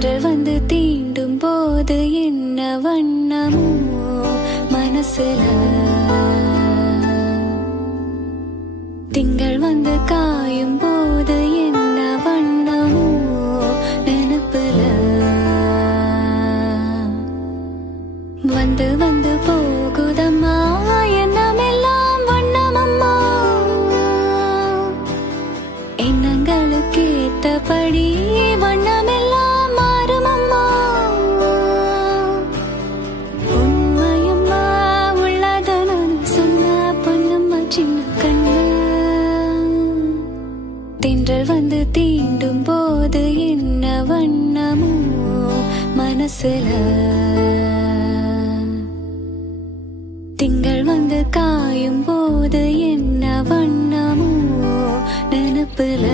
தென்றல் வந்து தீண்டும் போது என்ன வண்ணமோ மனசுல, திங்கள் வந்து காயும் போது என்ன வண்ணமோ நினைப்புல, வந்து வந்து போகுதம்மா எண்ணமெல்லாம் வண்ணமம்மா, எண்ணங்களுக்கு ஏத்தபடி வண்ணமெல்லாம் மாறுமம்மா. உண்மையம்மா உள்ளத நானும் சொன்ன பொன்னம்மா சின்ன கண்ணு, தென்றல் வந்து தீண்டும் போது என்ன வண்ணமோ மனசுல, திங்கள் வந்து காயும் போது என்ன வண்ணமோ நினைப்புல.